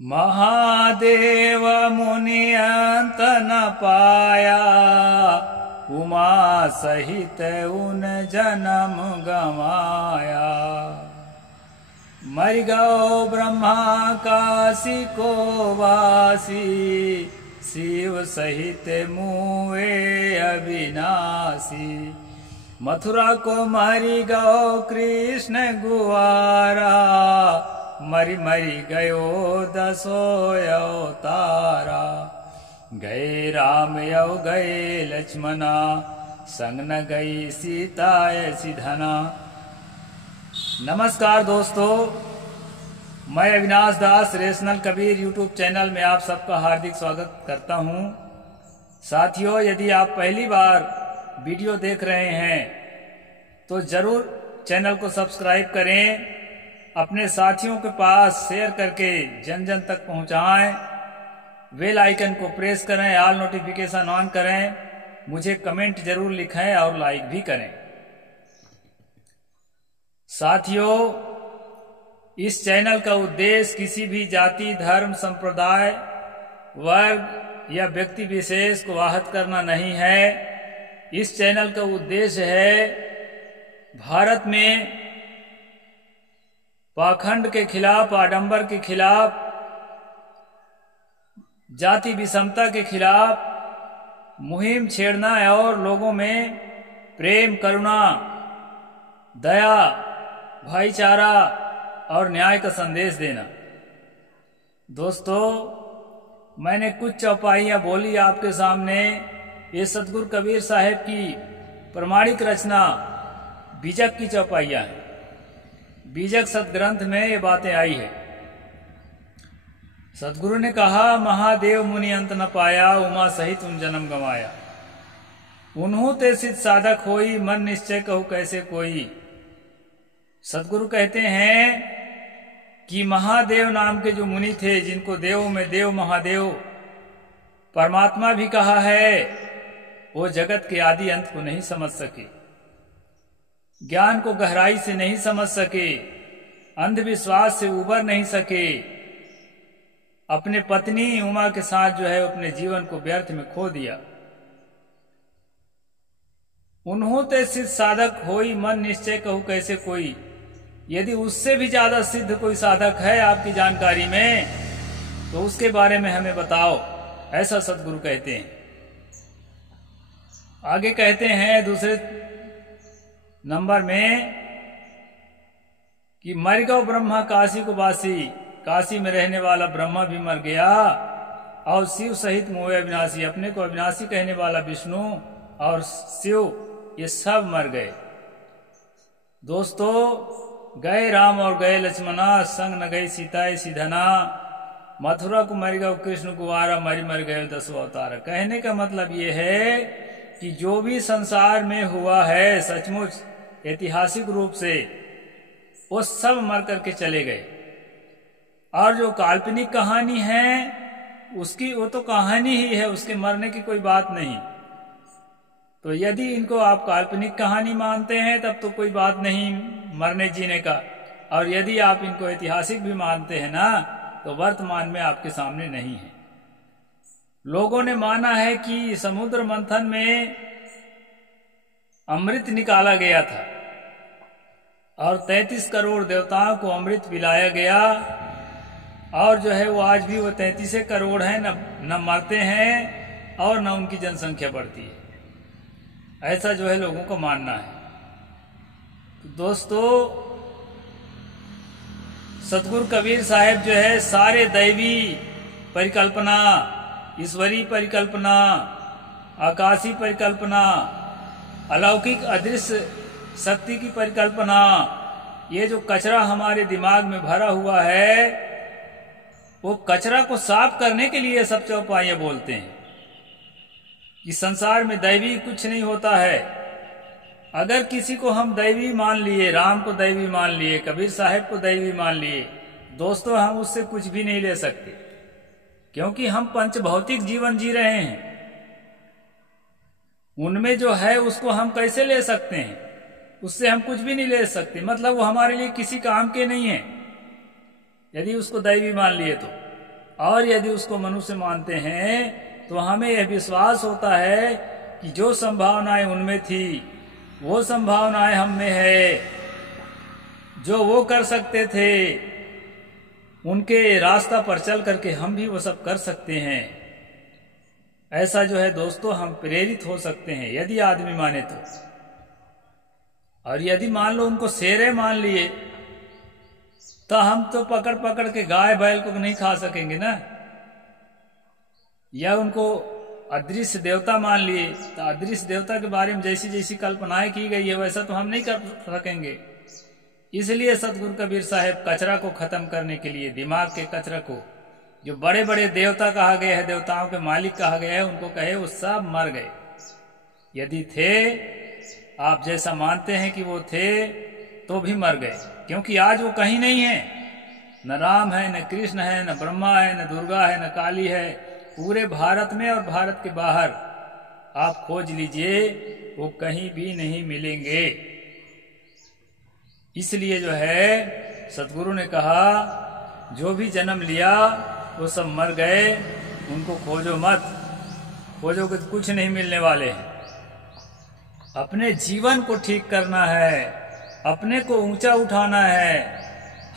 महादेव मुनि अंत न पाया, उमा सहित उन जन्म गमाया। मर गौ ब्रह्मा काशी को वासी, शिव सहित मुए अविनाशी। मथुरा को मरि गौ कृष्ण गुआरा, मरि मरि गयो दसो अवतारा। गए राम यौ गए लक्ष्मणा, संग न गई सीता ऐसी धना। नमस्कार दोस्तों, मैं अविनाश दास रेशनल कबीर यूट्यूब चैनल में आप सबका हार्दिक स्वागत करता हूं। साथियों, यदि आप पहली बार वीडियो देख रहे हैं तो जरूर चैनल को सब्सक्राइब करें, अपने साथियों के पास शेयर करके जन जन तक पहुंचाएं, बेल आइकन को प्रेस करें, ऑल नोटिफिकेशन ऑन करें, मुझे कमेंट जरूर लिखें और लाइक भी करें। साथियों, इस चैनल का उद्देश्य किसी भी जाति, धर्म, संप्रदाय, वर्ग या व्यक्ति विशेष को आहत करना नहीं है। इस चैनल का उद्देश्य है भारत में पाखंड के खिलाफ, आडंबर के खिलाफ, जाति विषमता के खिलाफ मुहिम छेड़ना और लोगों में प्रेम, करुणा, दया, भाईचारा और न्याय का संदेश देना। दोस्तों, मैंने कुछ चौपाइयां बोली आपके सामने। ये सतगुरु कबीर साहब की प्रमाणिक रचना बीजक की चौपाइयां हैं। बीजक सतग्रंथ में ये बातें आई है। सतगुरु ने कहा, महादेव मुनि अंत न पाया, उमा सहित उन जन्म गमाया। उन्हों ते सिद्ध साधक होई, मन निश्चय कहू कैसे कोई। सतगुरु कहते हैं कि महादेव नाम के जो मुनि थे, जिनको देवों में देव महादेव परमात्मा भी कहा है, वो जगत के आदि अंत को नहीं समझ सके, ज्ञान को गहराई से नहीं समझ सके, अंधविश्वास से उबर नहीं सके, अपने पत्नी उमा के साथ जो है अपने जीवन को व्यर्थ में खो दिया। उन्हों ते सिद्ध साधक होई, मन निश्चय कहू कैसे कोई। यदि उससे भी ज्यादा सिद्ध कोई साधक है आपकी जानकारी में तो उसके बारे में हमें बताओ, ऐसा सतगुरु कहते हैं। आगे कहते हैं दूसरे नंबर में कि मर गौ ब्रह्मा काशी को वासी, काशी में रहने वाला ब्रह्मा भी मर गया, और शिव सहित मोह अविनाशी, अपने को अविनाशी कहने वाला विष्णु और शिव, ये सब मर गए। दोस्तों, गए राम और गए लक्ष्मणा, संग न गई सीता ऐसी धना। मथुरा को मर गए कृष्ण कुवारा, मरि मर गए दसो अवतार। कहने का मतलब ये है कि जो भी संसार में हुआ है सचमुच ऐतिहासिक रूप से, वो सब मर करके चले गए। और जो काल्पनिक कहानी है उसकी, वो तो कहानी ही है, उसके मरने की कोई बात नहीं। तो यदि इनको आप काल्पनिक कहानी मानते हैं तब तो कोई बात नहीं मरने जीने का, और यदि आप इनको ऐतिहासिक भी मानते हैं ना, तो वर्तमान में आपके सामने नहीं है। लोगों ने माना है कि समुद्र मंथन में अमृत निकाला गया था और 33 करोड़ देवताओं को अमृत पिलाया गया, और जो है वो आज भी वो 33 करोड़ हैं, न मरते हैं और न उनकी जनसंख्या बढ़ती है। ऐसा जो है लोगों को मानना है। तो दोस्तों, सतगुरु कबीर साहब जो है सारे दैवी परिकल्पना, ईश्वरीय परिकल्पना, आकाशी परिकल्पना, अलौकिक अदृश्य शक्ति की परिकल्पना, ये जो कचरा हमारे दिमाग में भरा हुआ है, वो कचरा को साफ करने के लिए सब चौपाइयां बोलते हैं कि संसार में दैवी कुछ नहीं होता है। अगर किसी को हम दैवी मान लिए, राम को दैवी मान लिए, कबीर साहब को दैवी मान लिए, दोस्तों हम उससे कुछ भी नहीं ले सकते, क्योंकि हम पंचभौतिक जीवन जी रहे हैं। उनमें जो है उसको हम कैसे ले सकते हैं? उससे हम कुछ भी नहीं ले सकते, मतलब वो हमारे लिए किसी काम के नहीं है। यदि उसको दैवी मान लिए तो और यदि उसको मनुष्य मानते हैं तो हमें यह विश्वास होता है कि जो संभावनाएं उनमें थी वो संभावनाएं हम में है। जो वो कर सकते थे उनके रास्ता पर चल करके हम भी वो सब कर सकते हैं। ऐसा जो है दोस्तों हम प्रेरित हो सकते हैं यदि आदमी माने तो। और यदि मान लो उनको शेरे मान लिए तो हम तो पकड़ पकड़ के गाय बैल को नहीं खा सकेंगे ना। या उनको अदृश्य देवता मान लिए तो अदृश्य देवता के बारे में जैसी जैसी कल्पनाएं की गई है वैसा तो हम नहीं कर सकेंगे। इसलिए सतगुरु कबीर साहब कचरा को खत्म करने के लिए, दिमाग के कचरा को, जो बड़े बड़े देवता कहा गया है, देवताओं के मालिक कहा गया है, उनको कहे वो सब मर गए। यदि थे, आप जैसा मानते हैं कि वो थे, तो भी मर गए, क्योंकि आज वो कहीं नहीं है। न राम है, न कृष्ण है, न ब्रह्मा है, न दुर्गा है, न काली है। पूरे भारत में और भारत के बाहर आप खोज लीजिए, वो कहीं भी नहीं मिलेंगे। इसलिए जो है सतगुरु ने कहा जो भी जन्म लिया वो सब मर गए, उनको खोजो मत, खोजोगे तो कुछ नहीं मिलने वाले हैं। अपने जीवन को ठीक करना है, अपने को ऊंचा उठाना है।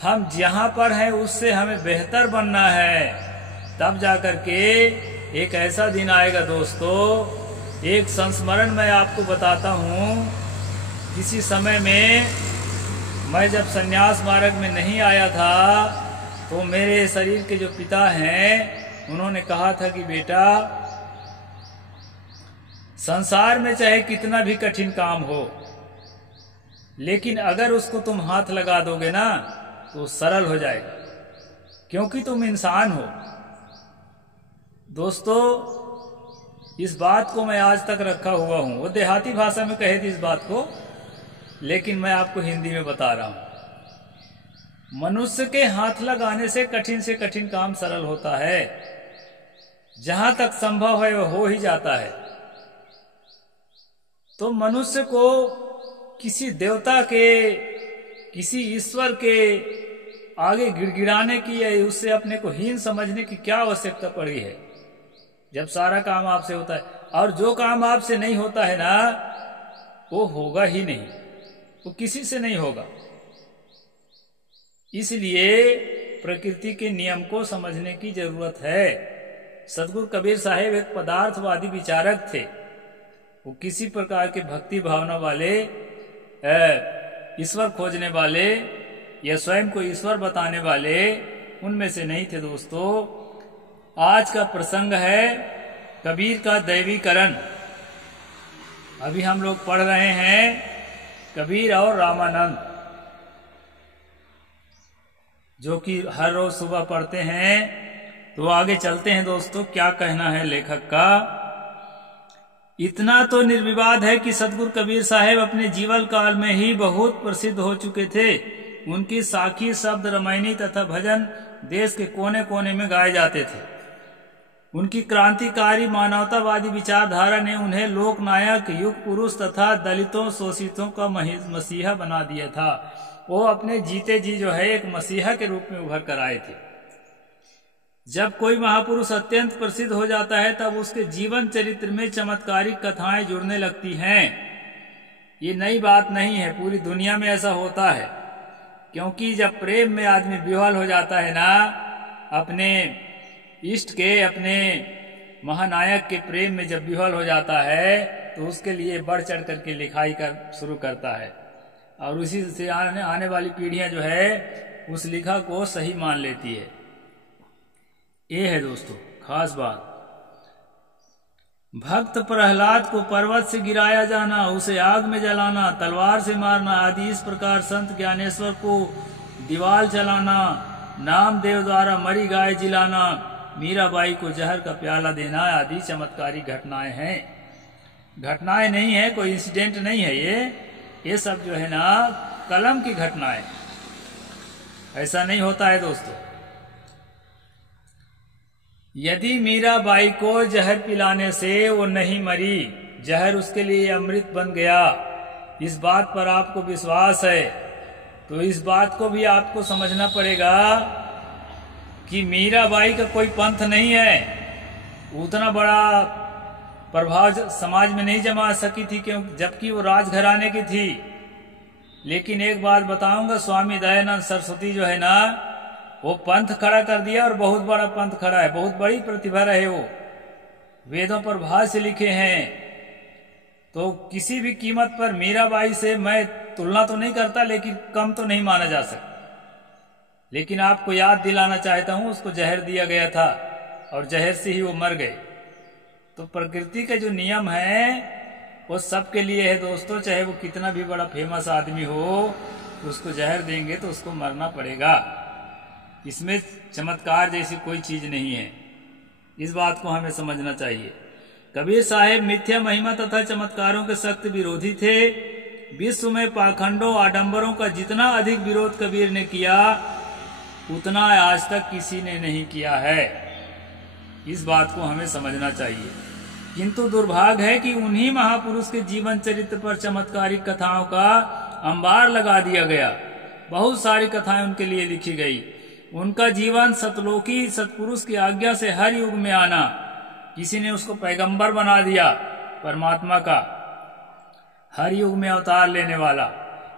हम जहां पर हैं उससे हमें बेहतर बनना है, तब जाकर के एक ऐसा दिन आएगा दोस्तों। एक संस्मरण मैं आपको बताता हूँ। किसी समय में मैं जब संन्यास मार्ग में नहीं आया था तो मेरे शरीर के जो पिता हैं उन्होंने कहा था कि बेटा, संसार में चाहे कितना भी कठिन काम हो, लेकिन अगर उसको तुम हाथ लगा दोगे ना तो सरल हो जाएगा, क्योंकि तुम इंसान हो। दोस्तों, इस बात को मैं आज तक रखा हुआ हूं। वो देहाती भाषा में कहे थी इस बात को, लेकिन मैं आपको हिंदी में बता रहा हूं। मनुष्य के हाथ लगाने से कठिन काम सरल होता है। जहां तक संभव है वह हो ही जाता है। तो मनुष्य को किसी देवता के, किसी ईश्वर के आगे गिड़गिड़ाने की या उससे अपने को हीन समझने की क्या आवश्यकता पड़ी है, जब सारा काम आपसे होता है। और जो काम आपसे नहीं होता है ना, वो होगा ही नहीं, वो किसी से नहीं होगा। इसलिए प्रकृति के नियम को समझने की जरूरत है। सतगुरु कबीर साहब एक पदार्थवादी विचारक थे। वो किसी प्रकार के भक्ति भावना वाले, ईश्वर खोजने वाले या स्वयं को ईश्वर बताने वाले उनमें से नहीं थे। दोस्तों, आज का प्रसंग है कबीर का दैवीकरण। अभी हम लोग पढ़ रहे हैं कबीर और रामानंद, जो कि हर रोज सुबह पढ़ते हैं। तो आगे चलते हैं दोस्तों, क्या कहना है लेखक का। इतना तो निर्विवाद है कि सतगुरु कबीर साहब अपने जीवन काल में ही बहुत प्रसिद्ध हो चुके थे। उनकी साखी, शब्द, रामायणी तथा भजन देश के कोने कोने में गाए जाते थे। उनकी क्रांतिकारी मानवतावादी विचारधारा ने उन्हें लोकनायक, युग पुरुष तथा दलितों, शोषितों का मसीहा बना दिया था। वो अपने जीते जी जो है एक मसीहा के रूप में उभर कर आए थे। जब कोई महापुरुष अत्यंत प्रसिद्ध हो जाता है तब उसके जीवन चरित्र में चमत्कारिक कथाएं जुड़ने लगती हैं। ये नई बात नहीं है, पूरी दुनिया में ऐसा होता है। क्योंकि जब प्रेम में आदमी विह्वल हो जाता है ना, अपने इष्ट के, अपने महानायक के प्रेम में जब विह्वल हो जाता है तो उसके लिए बढ़ चढ़ करके लिखाई शुरू करता है। और उसी से आने वाली पीढ़ियां जो है उस लिखा को सही मान लेती है। ये है दोस्तों खास बात। भक्त प्रहलाद को पर्वत से गिराया जाना, उसे आग में जलाना, तलवार से मारना आदि इस प्रकार संत ज्ञानेश्वर को दीवाल चलाना, नामदेव द्वारा मरी गाय जिलाना, मीराबाई को जहर का प्याला देना आदि चमत्कारी घटनाएं हैं। घटनाएं नहीं है, कोई इंसिडेंट नहीं है। ये सब जो है ना कलम की घटनाएं। ऐसा नहीं होता है दोस्तों। यदि मीराबाई को जहर पिलाने से वो नहीं मरी, जहर उसके लिए अमृत बन गया, इस बात पर आपको विश्वास है, तो इस बात को भी आपको समझना पड़ेगा कि मीराबाई का कोई पंथ नहीं है, उतना बड़ा प्रभाव समाज में नहीं जमा सकी थी, क्यों, जबकि वो राजघराने की थी। लेकिन एक बात बताऊंगा, स्वामी दयानंद सरस्वती जो है ना, वो पंथ खड़ा कर दिया और बहुत बड़ा पंथ खड़ा है, बहुत बड़ी प्रतिभा रहे वो, वेदों पर भाष्य लिखे हैं। तो किसी भी कीमत पर मीराबाई से मैं तुलना तो नहीं करता, लेकिन कम तो नहीं माना जा सकता। लेकिन आपको याद दिलाना चाहता हूं, उसको जहर दिया गया था और जहर से ही वो मर गए। तो प्रकृति के जो नियम है वो सबके लिए है दोस्तों, चाहे वो कितना भी बड़ा फेमस आदमी हो, उसको जहर देंगे तो उसको मरना पड़ेगा। इसमें चमत्कार जैसी कोई चीज नहीं है, इस बात को हमें समझना चाहिए। कबीर साहेब मिथ्या महिमा तथा चमत्कारों के सख्त विरोधी थे। विश्व में पाखंडों आडंबरों का जितना अधिक विरोध कबीर ने किया, उतना आज तक किसी ने नहीं किया है। इस बात को हमें समझना चाहिए। किंतु दुर्भाग्य है कि उन्हीं महापुरुष के जीवन चरित्र पर चमत्कारिक कथाओं का अंबार लगा दिया गया। बहुत सारी कथाएं उनके लिए लिखी गई। उनका जीवन सतलोकी सतपुरुष की आज्ञा से हर युग में आना, किसी ने उसको पैगंबर बना दिया, परमात्मा का हर युग में अवतार लेने वाला।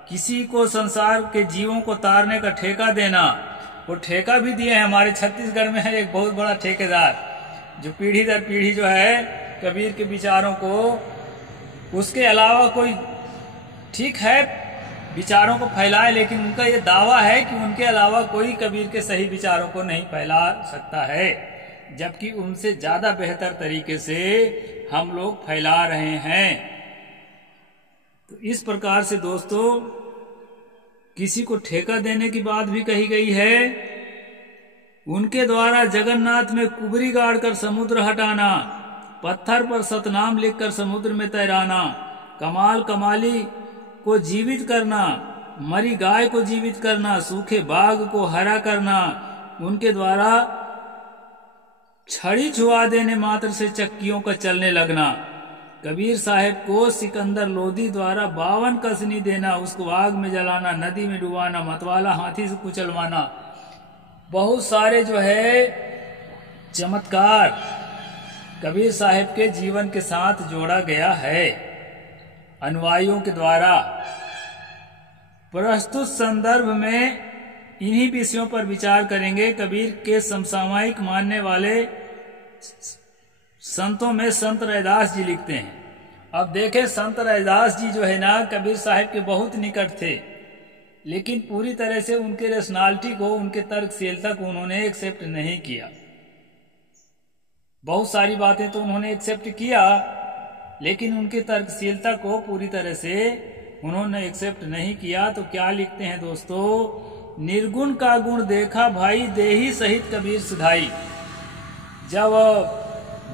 किसी को संसार के जीवों को तारने का ठेका देना, वो ठेका भी दिए हैं। हमारे छत्तीसगढ़ में है एक बहुत बड़ा ठेकेदार, जो पीढ़ी दर पीढ़ी जो है कबीर के विचारों को, उसके अलावा कोई ठीक है विचारों को फैलाए, लेकिन उनका ये दावा है कि उनके अलावा कोई कबीर के सही विचारों को नहीं फैला सकता है, जबकि उनसे ज्यादा बेहतर तरीके से हम लोग फैला रहे हैं। तो इस प्रकार से दोस्तों, किसी को ठेका देने की बात भी कही गई है। उनके द्वारा जगन्नाथ में कुबरी गाड़कर समुद्र हटाना, पत्थर पर सतनाम लिखकर समुद्र में तैराना, कमाल कमाली को जीवित करना, मरी गाय को जीवित करना, सूखे बाग को हरा करना, उनके द्वारा छड़ी छुआ देने मात्र से चक्कियों का चलने लगना, कबीर साहेब को सिकंदर लोधी द्वारा 52 कसनी देना, उसको आग में जलाना, नदी में डुबाना, मतवाला हाथी से कुचलवाना, बहुत सारे जो है चमत्कार कबीर साहेब के जीवन के साथ जोड़ा गया है अनुयायियों के द्वारा। प्रस्तुत संदर्भ में इन्हीं विषयों पर विचार करेंगे। कबीर के समसामयिक मानने वाले संतों में संत रैदास जी लिखते हैं। अब देखें, संत रैदास जी जो है ना, कबीर साहिब के बहुत निकट थे, लेकिन पूरी तरह से उनके रैशनैलिटी को, उनके तर्कशीलता को उन्होंने एक्सेप्ट नहीं किया। बहुत सारी बातें तो उन्होंने एक्सेप्ट किया, लेकिन उनकी तर्कशीलता को पूरी तरह से उन्होंने एक्सेप्ट नहीं किया। तो क्या लिखते हैं दोस्तों, निर्गुण का गुण देखा भाई, देही सहित कबीर सुधाई। जब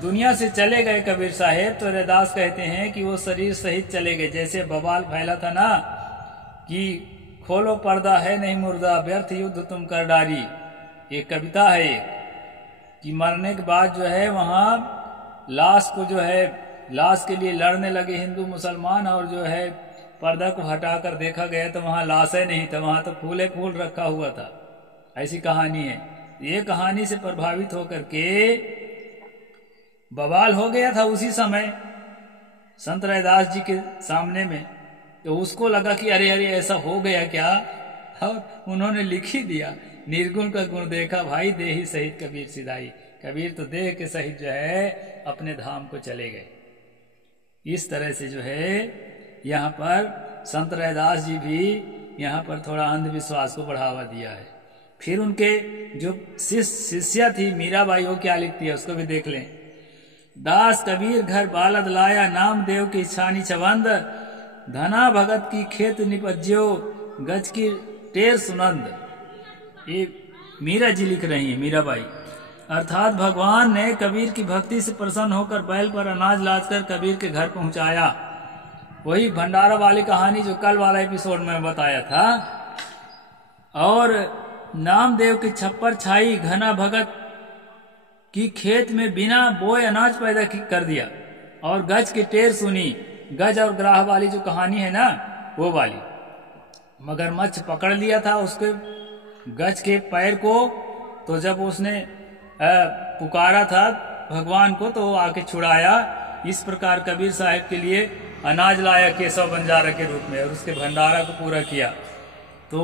दुनिया से चले गए कबीर साहेब, तो रैदास कहते हैं कि वो शरीर सहित चले गए। जैसे बवाल फैला था ना कि खोलो पर्दा है नहीं मुर्दा, व्यर्थ युद्ध तुम कर डारी। एक कविता है एक, कि मरने के बाद जो है वहाँ लाश को जो है, लाश के लिए लड़ने लगे हिंदू मुसलमान, और जो है पर्दा को हटाकर देखा गया तो वहाँ लाशें नहीं था, वहाँ तो फूले फूल रखा हुआ था। ऐसी कहानी है। ये कहानी से प्रभावित होकर के बवाल हो गया था उसी समय संत रैदास जी के सामने में। तो उसको लगा कि अरे अरे ऐसा हो गया क्या, और उन्होंने लिख ही दिया, निर्गुण का गुण देखा भाई, देही सहित कबीर सिधाई। कबीर तो देह के सहित जो है अपने धाम को चले गए। इस तरह से जो है यहाँ पर संत रैदास जी भी यहाँ पर थोड़ा अंधविश्वास को बढ़ावा दिया है। फिर उनके जो शिष्या थी मीराबाई, वो क्या लिखती है उसको भी देख लें। दास कबीर घर बालद लाया, नाम देव की छानी चवंद, धना भगत की खेत निपज्यो, गज की टेर सुनंद। ये मीरा जी लिख रही है, मीराबाई। अर्थात भगवान ने कबीर की भक्ति से प्रसन्न होकर बैल पर अनाज लादकर कबीर के घर पहुंचाया। वही भंडारा वाली कहानी जो कल वाला एपिसोड में बताया था। और नामदेव की छप्पर छाई, घना भगत की खेत में बिना बोए अनाज पैदा कर दिया। और गज की टेर सुनी, गज और ग्राह वाली जो कहानी है ना, वो वाली। मगरमच्छ पकड़ लिया था उसके गज के पैर को, तो जब उसने पुकारा था भगवान को तो वो आके छुड़ाया। इस प्रकार कबीर साहब के लिए अनाज लाया केशव बंजारा के रूप में और उसके भंडारा को पूरा किया। तो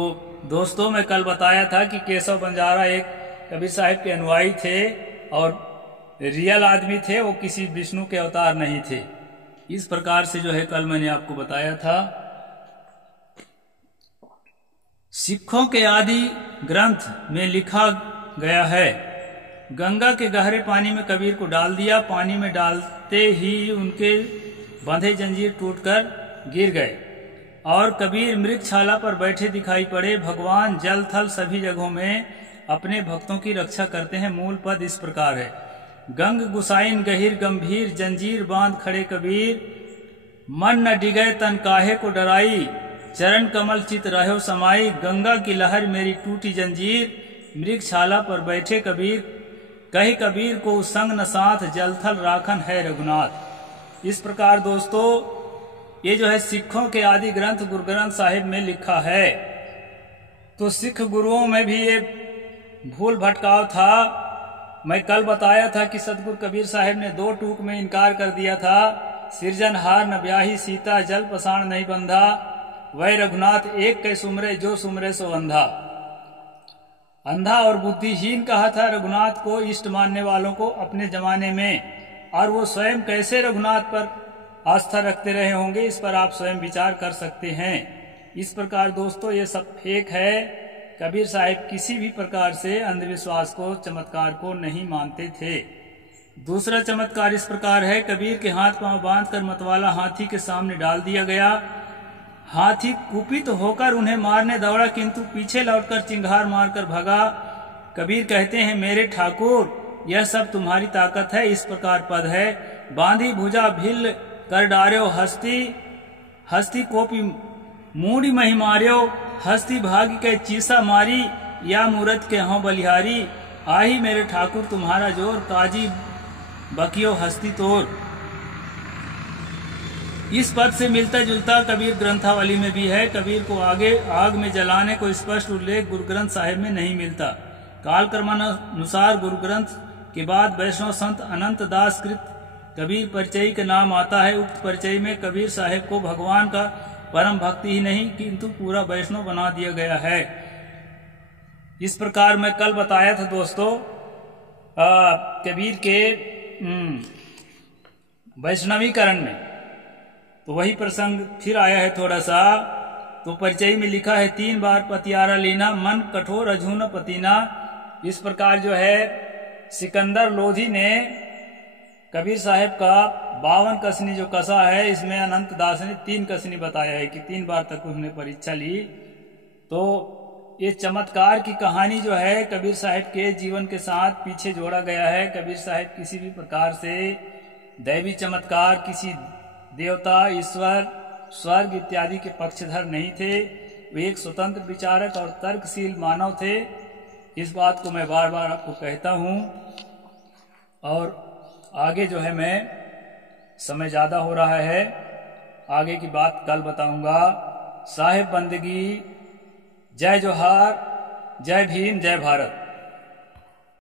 दोस्तों मैं कल बताया था कि केशव बंजारा एक कबीर साहब के अनुयायी थे और रियल आदमी थे, वो किसी विष्णु के अवतार नहीं थे। इस प्रकार से जो है कल मैंने आपको बताया था। सिखों के आदि ग्रंथ में लिखा गया है, गंगा के गहरे पानी में कबीर को डाल दिया, पानी में डालते ही उनके बंधे जंजीर टूटकर गिर गए और कबीर मृगशाला पर बैठे दिखाई पड़े। भगवान जल थल सभी जगहों में अपने भक्तों की रक्षा करते हैं। मूल पद इस प्रकार है, गंग गुसाइन गहिर गंभीर, जंजीर बांध खड़े कबीर, मन न डिगे तन काहे को डराई, चरण कमल चित रहो समाई, गंगा की लहर मेरी टूटी जंजीर, मृगशाला पर बैठे कबीर, कही कबीर को संग न साथ, जलथल राखन है रघुनाथ। इस प्रकार दोस्तों ये जो है सिखों के आदि ग्रंथ गुरु ग्रंथ साहिब में लिखा है। तो सिख गुरुओं में भी ये भूल भटकाव था। मैं कल बताया था कि सतगुरु कबीर साहब ने 2 टूक में इनकार कर दिया था, सिरजनहार न ब्याही सीता, जल पसाण नहीं बंधा, वह रघुनाथ एक के सुमरे, जो सुमरे सो अंधा। अंधा और बुद्धिहीन कहा था रघुनाथ को, इष्ट मानने वालों को अपने जमाने में, और वो स्वयं कैसे रघुनाथ पर आस्था रखते रहे होंगे, इस पर आप स्वयं विचार कर सकते हैं। इस प्रकार दोस्तों ये सब फेक है। कबीर साहिब किसी भी प्रकार से अंधविश्वास को, चमत्कार को नहीं मानते थे। दूसरा चमत्कार इस प्रकार है, कबीर के हाथ पांव बांधकर मतवाला हाथी के सामने डाल दिया गया। हाथी कुपित होकर उन्हें मारने दौड़ा, किंतु पीछे लौटकर चिंगार मारकर भगा। कबीर कहते हैं, मेरे ठाकुर यह सब तुम्हारी ताकत है। इस प्रकार पद है, बांधी भुजा भिल कर डार्यो हस्ती, हस्ती कोपी मूड़ी मही मार्यो, हस्ती भाग के चीसा मारी, या मूरत के हों बलिहारी, आही मेरे ठाकुर तुम्हारा जोर, काजी बकियो हस्ती तोर। इस पद से मिलता जुलता कबीर ग्रंथावली में भी है। कबीर को आगे आग में जलाने को स्पष्ट उल्लेख गुरु ग्रंथ साहिब में नहीं मिलता। काल क्रमानुसार गुरु ग्रंथ के बाद वैष्णव संत अनंत दास कृत कबीर परिचय का नाम आता है। उक्त परिचय में कबीर साहिब को भगवान का परम भक्ति ही नहीं किंतु पूरा वैष्णव बना दिया गया है। इस प्रकार मैं कल बताया था दोस्तों कबीर के वैष्णवीकरण में, तो वही प्रसंग फिर आया है थोड़ा सा। तो परिचय में लिखा है, 3 बार पतियारा लीना, मन कठोर अजून पतीना। इस प्रकार जो है सिकंदर लोधी ने कबीर साहब का 52 कसनी जो कसा है, इसमें अनंत दास ने 3 कसनी बताया है कि 3 बार तक उन्होंने परीक्षा ली। तो ये चमत्कार की कहानी जो है कबीर साहब के जीवन के साथ पीछे जोड़ा गया है। कबीर साहब किसी भी प्रकार से दैवी चमत्कार, किसी देवता, ईश्वर, स्वर्ग इत्यादि के पक्षधर नहीं थे। वे एक स्वतंत्र विचारक और तर्कशील मानव थे। इस बात को मैं बार बार आपको कहता हूँ। और आगे जो है मैं समय ज़्यादा हो रहा है, आगे की बात कल बताऊंगा। साहिब बंदगी, जय जोहार, जय भीम, जय भारत।